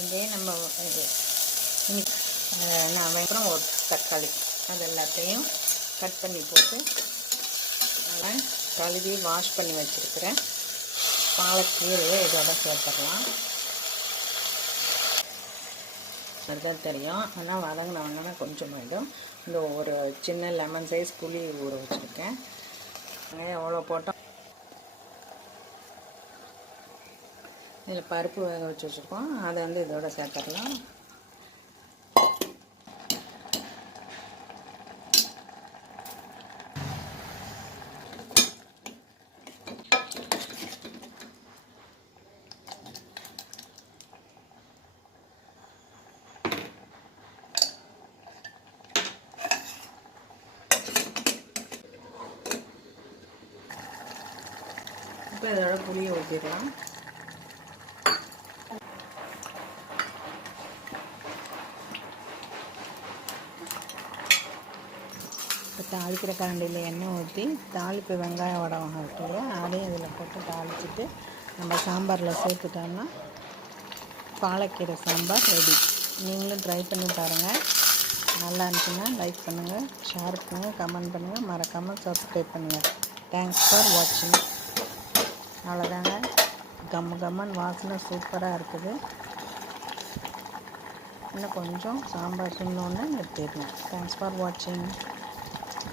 இதே நம்ம இது நான் அப்புறம் ஒரு தக்காளி அது எல்லாத்தையும் கட் பண்ணி போட்டு நல்லா கழுவி வாஷ் பண்ணி வச்சுருக்கிறேன் பாலக்கீரையை இதோட சேர்த்துடலாம். அதுதான் தெரியும், ஆனால் வதங்கினவங்கன்னா கொஞ்சம் ஆகிடும். இந்த ஒரு சின்ன லெமன் சைஸ் புளி ஊற வச்சுருக்கேன். எவ்வளோ போட்டோம். இதில் பருப்பு வேக வச்சு வச்சுருக்கோம், அதை வந்து இதோட சேர்த்துடலாம். இப்போ இதோட புளியை ஊற்றிடலாம். இப்போ தாளிக்கிற கரண்டியில் எண்ணெய் ஊற்றி தாளிப்பு வெங்காயம் வடகம் இருக்குல்ல, அதையும் இதில் போட்டு தாளிச்சிட்டு நம்ம சாம்பாரில் சேர்த்துட்டோம்னா பாலக்கீரை சாம்பார் ரெடி. நீங்களும் ட்ரை பண்ணி பாருங்கள். நல்லா இருந்துச்சுன்னா லைக் பண்ணுங்கள், ஷேர் பண்ணுங்கள், கமெண்ட் பண்ணுங்கள், மறக்காமல் சப்ஸ்கிரைப் பண்ணுங்கள். தேங்க்ஸ் ஃபார் வாட்சிங். அவ்வளோதாங்க. கம்மன் வாசனை சூப்பராக இருக்குது. இன்னும் கொஞ்சம் சாம்பார் இன்னொன்று நிறுத்திடலாம். தேங்க்ஸ் ஃபார் வாட்சிங்.